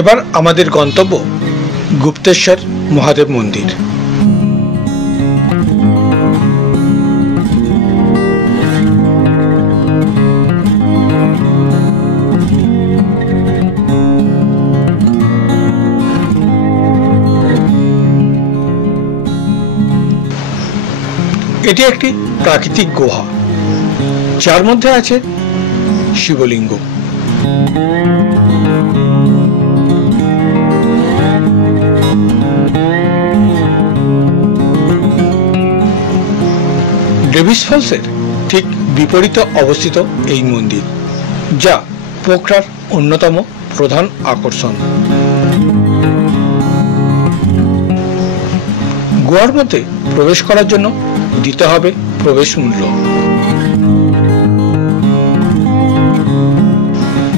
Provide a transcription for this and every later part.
এবার আমাদের গন্তব্য গুপ্তেশ্বর মহাদেব মন্দির। এটি একটি প্রাকৃতিক গুহা, যার মধ্যে আছে শিবলিঙ্গ। ডেভিস ফলসের ঠিক বিপরীতে অবস্থিত এই মন্দির, যা পোখরার অন্যতম প্রধান আকর্ষণ। গুহার মধ্যে প্রবেশ করার জন্য দিতে হবে প্রবেশ মূল্য।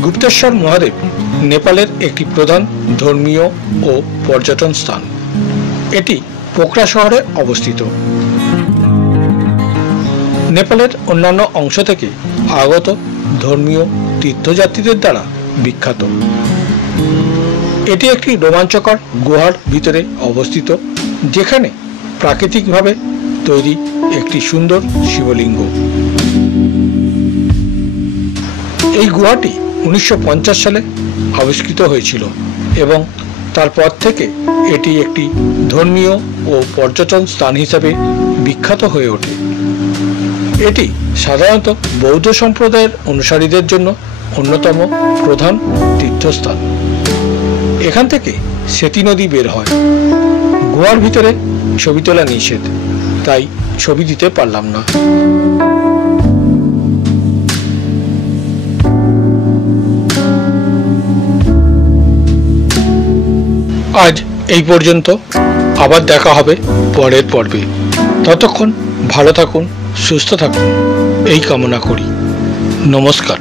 গুপ্তেশ্বর মহাদেব নেপালের একটি প্রধান ধর্মীয় ও পর্যটন স্থান। এটি পোখরা শহরে অবস্থিত। নেপালের অন্যান্য অংশ থেকে আগত ধর্মীয় তীর্থযাত্রীদের দ্বারা বিখ্যাত। এটি একটি রোমাঞ্চকর গুহার ভিতরে অবস্থিত, যেখানে প্রাকৃতিকভাবে তৈরি একটি সুন্দর শিবলিঙ্গ। এই গুহাটি 1950 সালে আবিষ্কৃত হয়েছিল এবং তারপর থেকে এটি একটি ধর্মীয় ও পর্যটন স্থান হিসাবে বিখ্যাত হয়ে ওঠে। এটি সাধারণত বৌদ্ধ সম্প্রদায়ের অনুসারীদের জন্য অন্যতম প্রধান তীর্থস্থান। এখান থেকে সেতী নদী বের হয়। গুহার ভিতরে ছবি তোলা নিষেধ, তাই ছবি দিতে পারলাম না। আজ এই পর্যন্ত, আবার দেখা হবে পরের পর্বে। ততক্ষণ ভালো থাকুন, সুস্থ থাকুন, এই কামনা করি। নমস্কার।